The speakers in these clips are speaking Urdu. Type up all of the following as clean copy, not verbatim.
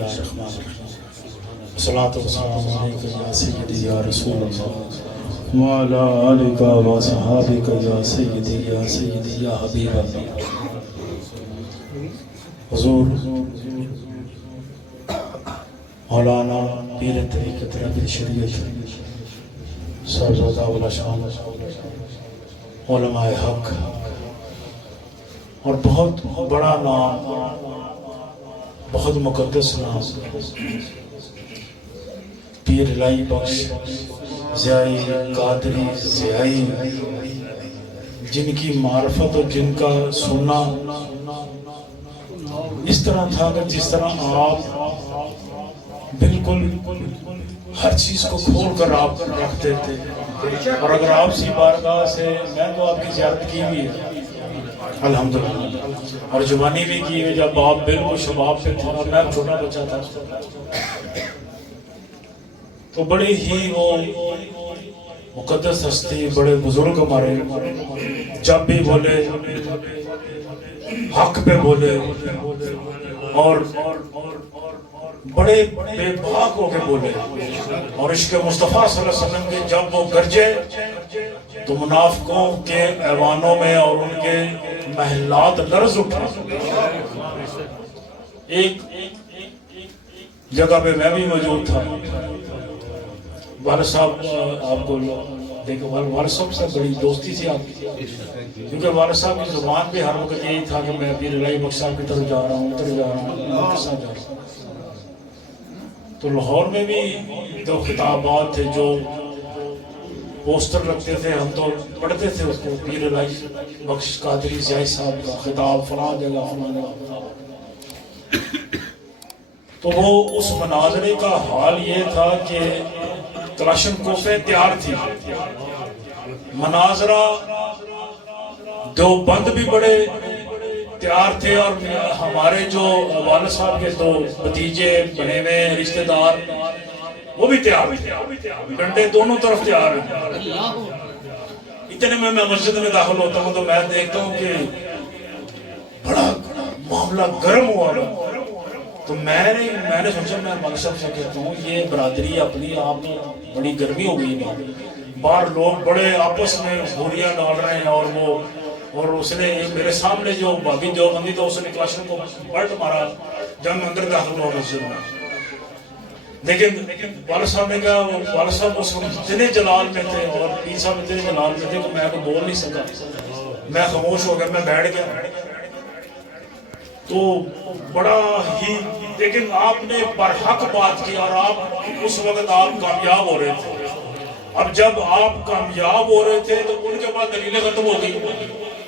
اللہ الرحمن الرحیم الصلاۃ والسلام علیک یا سیدی یا رسول اللہ وعلی آلک و صحابک یا سیدی یا حبیب اللہ۔ حضور مولانا پیر طریقت ربی شریعت صاحبزادہ والا شان علماء حق اور بہت بڑا نام، بہت مقدس نام، پیر الہی بخش ضیائی قادری ضیائی، جن کی معرفت اور جن کا سننا اس طرح تھا کہ جس طرح آپ بالکل ہر چیز کو کھول کر آپ رکھتے تھے، اور اگر آپ سی بارگاہ سے میں تو آپ کی زیارت کی بھی ہے الحمدللہ، اور جوانی بھی کی ہے جب آپ بالکل شباب پہ تھے اور میں چھوٹا بچہ تھا، تو بڑے ہی وہ مقدس ہستی، بڑے بزرگ ہمارے جب بھی بولے حق پہ بولے اور بڑے بے باک ہو کے بولے، اور عشق مصطفیٰ صلی اللہ علیہ وسلم کے جب وہ گرجے تو منافقوں کے ایوانوں میں اور ان کے محلات لرز اٹھا۔ ایک جگہ پہ میں بھی موجود تھا، والد صاحب آپ کو دیکھو، والد صاحب سے بڑی دوستی تھی آپ کی، کیونکہ والد صاحب کی زبان پہ ہر وقت یہی تھا کہ میں پیر الہی بخش صاحب کی طرف جا رہا ہوں، ادھر جا رہا ہوں، کے ساتھ جا رہا ہوں۔ تو لاہور میں بھی دو خطابات تھے جو پوسٹر رکھتے تھے، ہم تو پڑھتے تھے اس کو، پیر الہی بخش قادری ضیائی صاحب کا خطاب فلاں جگہ فلاں جگہ۔ تو وہ اس مناظرے کا حال یہ تھا کہ کلاشن کوفیں تیار تھی، مناظرہ دیوبند بھی بڑے تیار تھے، اور ہمارے جو والد صاحب کے دو بھتیجے بنے ہوئے رشتہ دار وہ بھی تیار تھے، ڈنڈے دونوں طرف تیار ہیں۔ اتنے میں مسجد میں داخل ہوتا ہوں تو میں دیکھتا ہوں کہ بڑا معاملہ گرم ہوا ہے، تو میں نے سوچا میں والد صاحب سے کہتا ہوں یہ برادری اپنی آپ میں بڑی گرمی ہو گئی ہے، باہر لوگ بڑے آپس میں گولیاں ڈال رہے ہیں، اور اس نے میرے سامنے جو بابی دیوبندی تھا اس نے کلاشن کو پلٹ مارا جب میں اندر داخل ہوا مسجد میں۔ لیکن والد صاحب نے کہا، والد صاحب اس وقت اتنے جلال میں تھے اور پیر صاحب اتنے جلال میں تھے کہ میں تو بول نہیں سکا، میں خاموش ہو گیا، میں بیٹھ گیا۔ تو بڑا ہی، لیکن آپ نے برحق بات کی، اور آپ اس وقت آپ کامیاب ہو رہے تھے۔ اب جب آپ کامیاب ہو رہے تھے تو ان کے بعد دلیلیں ختم ہو گئی،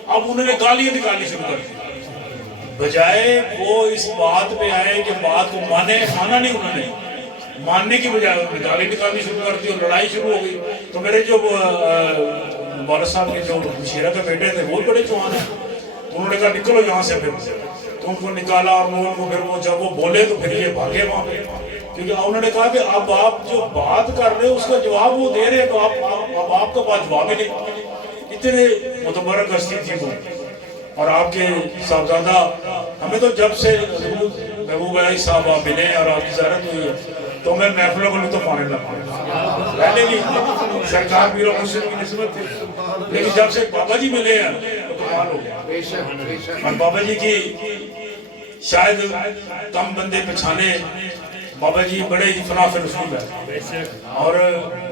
اب انہوں نے گالیاں نکالنی شروع کر دی، بجائے وہ اس بات پہ آئے کہ بات کو مانے، مانا نہیں انہوں نے، ماننے کی بجائے انہوں نے گالی نکالنی شروع کر دی اور لڑائی شروع ہو گئی۔ تو میرے جو والد صاحب کے جو مشیرہ کے بیٹے تھے وہ بڑے جوان ہیں، تو انہوں نے کہا نکلو یہاں سے، پھر تو ان کو نکالا، اور ان کو پھر وہ جب وہ بولے تو پھر یہ بھاگے وہاں پہ، کیونکہ انہوں نے کہا کہ اب آپ جو بات کر رہے ہیں اس کا جواب وہ دے رہے ہیں، تو اب آپ کا پاس جواب ہی نہیں۔ اتنے متبرک ہستی تھی وہ، اور آپ کے صاحبزادہ ہمیں تو جب سے محبوب علی صاحب آپ ملے اور آپ کی زیارت ہوئی ہے تو میں محفلوں کو لطف آنے لگا، پہلے بھی سرکار پیر مسلم کی نسبت تھی، لیکن جب سے بابا جی ملے ہیں تو کمال ہو گیا۔ اور بابا جی کی شاید کم بندے پہچانے، بابا جی بڑے ہی فناف رسول ہے اور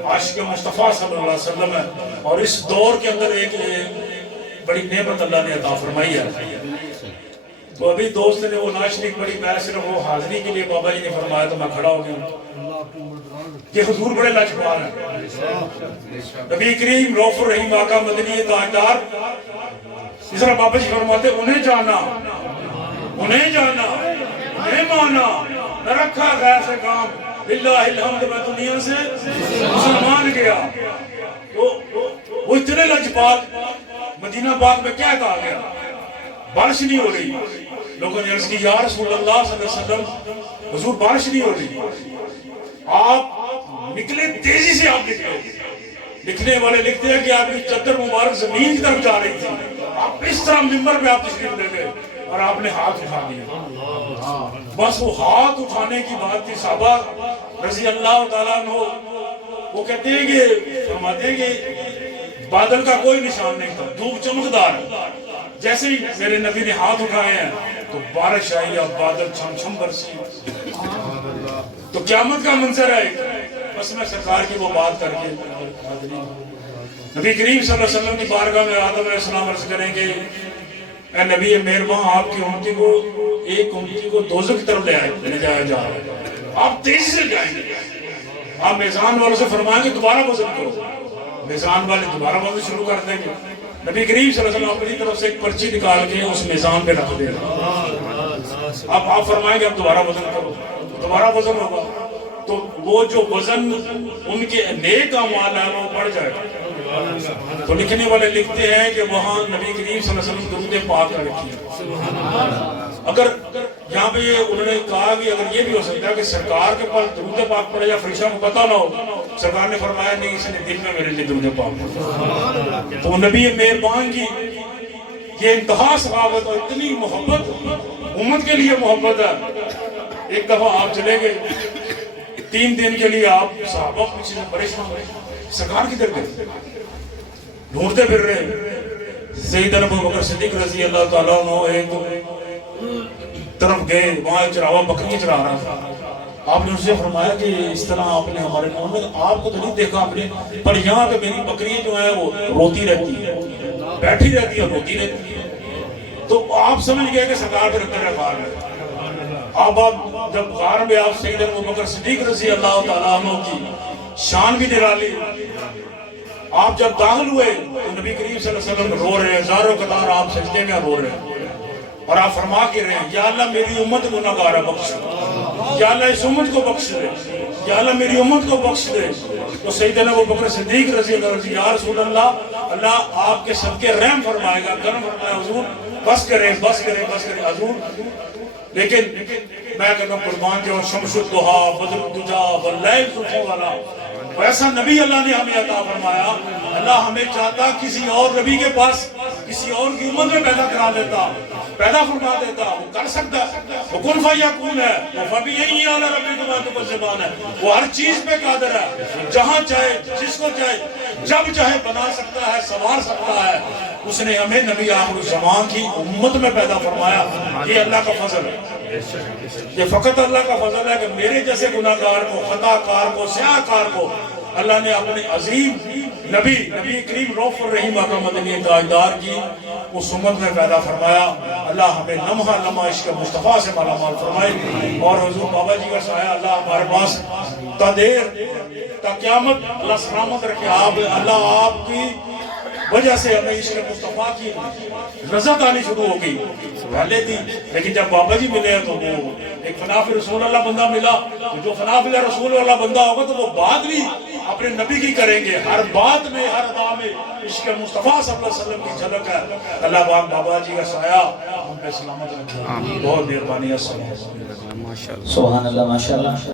عاشق مصطفیٰ صلی اللہ علیہ وسلم ہے، اور اس دور کے اندر ایک بڑی نعمت اللہ نے عطا فرمائی ہے۔ تو ابھی دوست نے وہ ناشرک بڑی، میں صرف وہ حاضری کے لیے بابا جی نے فرمایا تو میں کھڑا ہو گیا کہ حضور بڑے لاجواب ہیں۔ نبی کریم رؤوف الرحیم آقا مدنی تاجدار، اس طرح بابا جی فرماتے انہیں جانا، انہیں مانا، نہ رکھا غیر سے کام، للہ الحمد میں دنیا سے مسلمان گیا۔ تو وہ اتنے لجپال، مدینہ پاک میں کیا کہا گیا، بارش نہیں ہو رہی، لوگوں نے عرض کی یا رسول اللہ صلی اللہ علیہ وسلم حضور بارش نہیں ہو رہی، آپ نکلے، تیزی سے آپ نکلے، لکھنے والے لکھتے ہیں کہ آپ کی چادر مبارک زمین کی طرف جا رہی تھی، آپ اس طرح ممبر پہ آپ تشریف لے گئے، اور آپ نے ہاتھ اٹھا دیا. بس وہ ہاتھ اٹھانے کی بات تھی. صحابہ رضی اللہ تعالیٰ عنہ وہ کہتے ہیں کہ فرماتے ہیں کہ بادل کا کوئی نشان نہیں تھا, دھوپ چمکدار. جیسے ہی میرے نبی نے ہاتھ اٹھائے ہیں تو بارش آئی اور بادل چھم چھم برسی. تو قیامت کا منظر ہے. بس میں سرکار کی وہ بات کر کے نبی کریم صلی اللہ علیہ وسلم کی بارگاہ میں آدم علیہ السلام عرض کریں گے اے نبی مہربان آپ کی امتی کو ایک امتی کو دوزخ کی طرف لے جایا جا رہا ہے, آپ تیزی سے جائیں گے. آپ میزان والوں سے فرمائیں گے دوبارہ وزن کرو. میزان والے دوبارہ وزن شروع کر دیں گے. نبی کریم صلی اللہ علیہ وسلم اپنی طرف سے ایک پرچی نکال کے اس میزان پہ رکھ دیں گے. اب آپ فرمائیں گے اب دوبارہ وزن کرو, دوبارہ وزن ہوگا. تو وہ جو وزن ان کے نیک اعمال ہے وہ بڑھ جائے گا. تو لکھنے والے لکھتے ہیں کہ وہاں نبی کریم صلی اللہ علیہ وسلم درود پاک رکھی ہے. اگر یہاں پہ یہ انہوں نے کہا کہ اگر یہ بھی ہو سکتا ہے کہ سرکار کے پاس درود پاک پڑے یا فرشتوں کو پتہ نہ ہو, سرکار نے فرمایا نہیں اس نے دل میں میرے لیے درود پاک پڑھا. تو نبی مہربان کی یہ انتہا سخاوت اور اتنی محبت امت کے لیے محبت ہے. ایک دفعہ آپ چلے گئے 3 دن کے لیے, آپ صحابہ پیچھے سے پریشان ہوئے سرکار کی طرف گئے ڈھونڈتے پھر رہے. سیدنا ابو بکر صدیق رضی اللہ تعالیٰ عنہ ایک طرف گئے, وہاں چراوا بکری چرا رہا تھا. آپ نے ان سے فرمایا کہ اس طرح آپ نے ہمارے نام میں آپ کو تو نہیں دیکھا آپ نے, پر یہاں پہ میری بکری جو ہے وہ روتی رہتی ہے, بیٹھی رہتی ہے, روتی رہتی ہے. تو آپ سمجھ گئے کہ سرکار پھر اندر ہے غار میں. اب آپ جب غار میں آپ سیدنا ابو بکر صدیق رضی اللہ تعالیٰ عنہ کی شان بھی نرالی, آپ جب داخل ہوئے تو نبی کریم صلی اللہ علیہ وسلم رو رہے ہیں ہزاروں قطار, آپ سجدے میں رو رہے ہیں اور آپ فرما کے رہے ہیں یا اللہ میری امت گناہگار ہے بخش, یا اللہ اس امت کو بخش دے, یا اللہ میری امت کو بخش دے. تو سیدنا ابو بکر صدیق رضی اللہ عنہ یا رسول اللہ, اللہ آپ کے صدقے رحم فرمائے گا, کرم فرمائے حضور, بس کرے بس کرے بس کرے حضور. لیکن میں کہتا ہوں قربان جو شمس الضحیٰ بدر الدجا واللیل ضحیٰ والا ویسا نبی اللہ نے ہمیں عطا فرمایا. اللہ ہمیں چاہتا کسی اور نبی کے پاس کسی اور کی امت میں پیدا کرا دیتا, پیدا فرما دیتا, وہ کر سکتا ہے. وہ کن فیکون ہے, وہ فبی یہی اعلیٰ ربی کو بات کو زبان ہے, وہ ہر چیز پہ قادر ہے, جہاں چاہے جس کو چاہے جب چاہے بنا سکتا ہے, سنوار سکتا ہے. اس نے ہمیں نبی آخر الزمان کی امت میں پیدا فرمایا. یہ اللہ کا فضل ہے, یہ فقط اللہ کا فضل ہے کہ میرے جیسے گناہگار کو, خطا کار کو, سیاہ کار کو اللہ نے اپنے عظیم نبی کریم رؤوف الرحیم آقا مدنی تاجدار کی اس امت میں پیدا فرمایا. اللہ ہمیں لمحہ لمحہ عشق مصطفیٰ سے مالا مال فرمائے, اور حضور بابا جی کا سایہ اللہ ہمارے پاس تا دیر تا قیامت اللہ سلامت رکھے. اللہ آپ کی وجہ سے ہمیں عشق مصطفیٰ کی لذت آنی شروع ہو گئی. پہلے تھی لیکن جب بابا جی ملے تو وہ ایک فنافی رسول اللہ بندہ ملا. جو فنافی رسول اللہ بندہ ہوگا تو وہ بات بھی اپنے نبی کی کریں گے. ہر بات میں ہر ادا میں عشق مصطفیٰ صلی اللہ علیہ وسلم کی جھلک ہے. اللہ پاک بابا جی کا سایہ ہم پہ سلامت رکھے. بہت مہربانی ہے. سبحان اللہ, ماشاء اللہ.